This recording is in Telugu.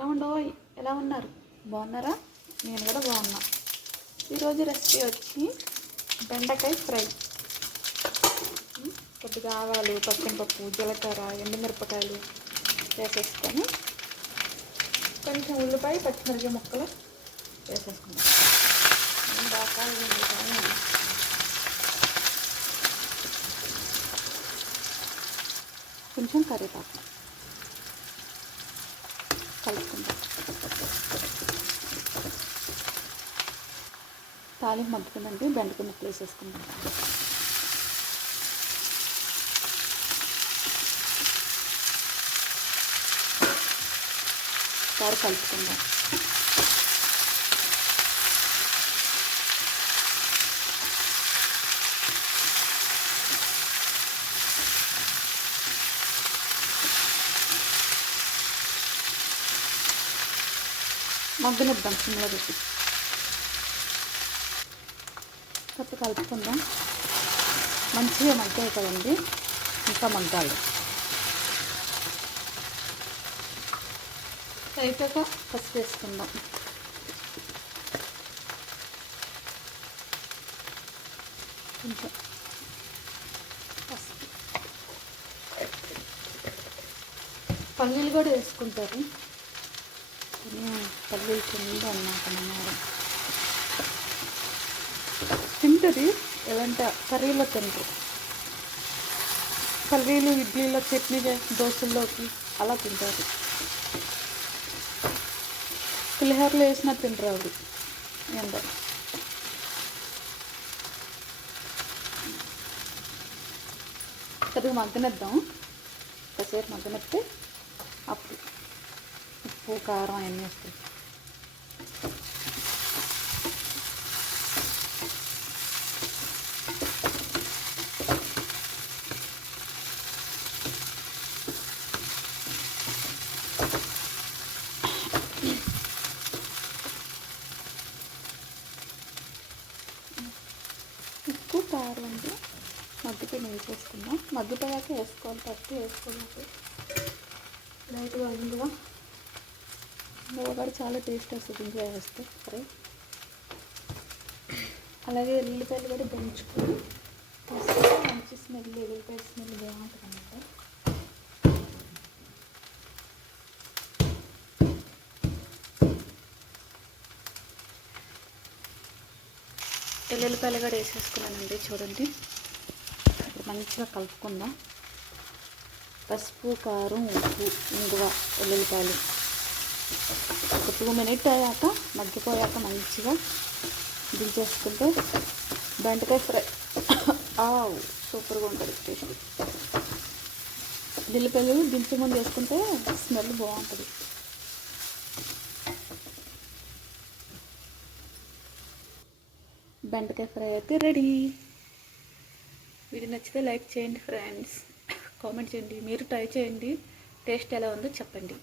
ఏమండోయ్, ఎలా ఉన్నారు? బాగున్నారా? నేను కూడా బాగున్నా. ఈరోజు రెసిపీ వచ్చి బెండకాయ ఫ్రై. కొద్దిగా ఆవాలు, పచ్చెనపప్పు, జీలకర్ర, ఎండుమిరపకాయలు వేసేసుకొని కొంచెం ఉల్లిపాయ, పచ్చిమిరపకాయ ముక్కలు వేసేసుకుంటాం. కొంచెం కరివేపాకు కలుపుకుంటాం. తాలింపు మగ్గుతుందండి, బెండకాయ ముక్కలు వేసేసుకుంటాం. ఒకసారి కలుపుకుందాం. మగ్గనిద్దాం సిమ్లో పెట్టి. కప్పు కలుపుకుందాం. మంచిగా మగ్గాయి కదండి, ఇంకా మగ్గాలి. అయిపోయాక పసుపు వేసుకుందాం. కొంచెం పసుపు, పల్లీలు కూడా వేసుకుంటారు. పల్లీలు తిండి అన్నమాట. మన తింటుంది, ఎలాంటి కర్రీలో తింటారు. పల్లీలు ఇడ్లీలో చట్నీ, దోశల్లోకి అలా తింటారు. పులిహోరలో వేసినా తింటారు అవి. ఎంత కొద్దిగా మగ్గనిద్దాం. కాసేపు మగ్గనిస్తే అప్పుడు ఉప్పు, కారం అవన్నీ వేస్తాయి. ఉప్పు, కారం అంటే మగ్గిపోయి వేసేసుకుందాం. మగ్గిపోయాక వేసుకోవాలి, పట్టు వేసుకోవాలి. లైట్గా ఇందులో కూడా చాలా టేస్ట్ వస్తుంది ఇంట్లో వేస్తే ఫ్రై. అలాగే ఎల్లిపాయలు కూడా దంచుకొని వేస్తే మంచి స్మెల్, ఎల్లిపాయ స్మెల్ బాగుంటుంది అన్నమాట. ఎల్లుల్లిపాయలు కూడా వేసేసుకున్నానండి. చూడండి, ఇప్పుడు మంచిగా కలుపుకుందాం. పసుపు, కారం, ఉప్పు, ఇంగువ, ఎల్లుల్లిపాయలు ఒక 2 మినిట్స్ అయ్యాక, మగ్గిపోయాక మంచిగా దించేసుకుంటే బెండకాయ ఫ్రై సూపర్గా ఉంటుంది టేస్ట్. ఎల్లుల్లిపాయలు దించే ముందు వేసుకుంటే స్మెల్ బాగుంటుంది. బెండకాయ ఫ్రై అయితే రెడీ. వీడియో నచ్చితే లైక్ చేయండి ఫ్రెండ్స్, కామెంట్ చేయండి. మీరు ట్రై చేయండి, టేస్ట్ ఎలా ఉందో చెప్పండి.